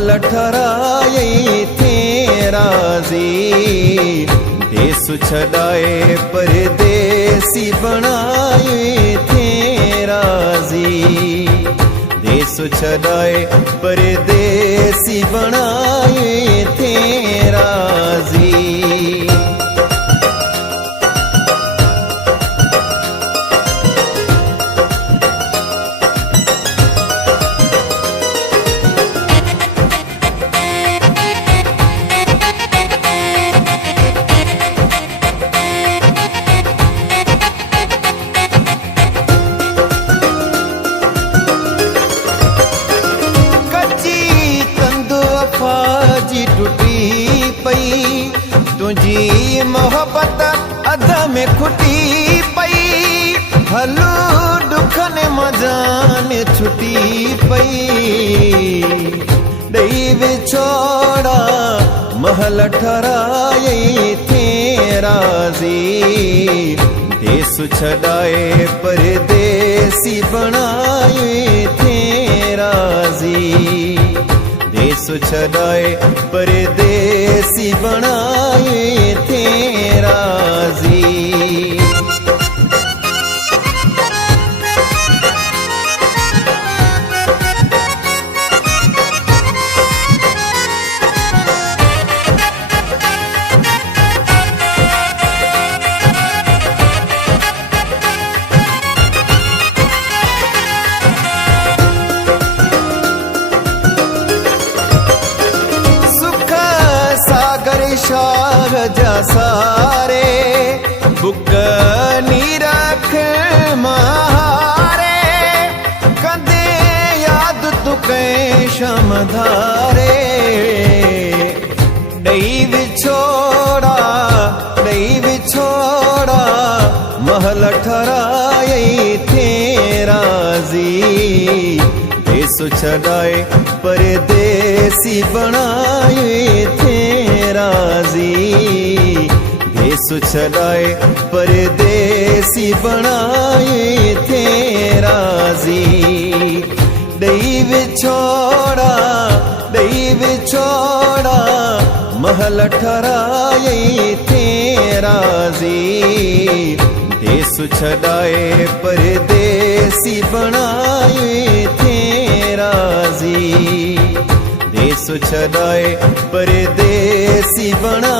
महल ठहराए थे राजी। देश छड़ाए परदेसी बनाए थे राजी। देश छड़ाए परदेसी बनाए थे राजी। टूटी पई तुझी मोहब्बत अध में खुटी पई। हलू दुखन मजान छुटी पई। दई विछोड़ा महल ठहराए थे राजी। देश छड़ाए परदेसी बनाए थे राजी। देश छड़ाए परदेसी बनाए थे राजी। शाह जा सारे बुक नी रख मारे। कदे याद तू कै शमधारे। दई विछोड़ा महल ठहराए थे राजी। देश छड़ाए परदेसी बनाए थे राजी। देश छड़ाए परदेसी बनाए थे राजी। दई विछोड़ा महल ठहराए थे राजी। देश छड़ाए परदेसी बनाए थे राजी। देश छड़ाए परदेसी बना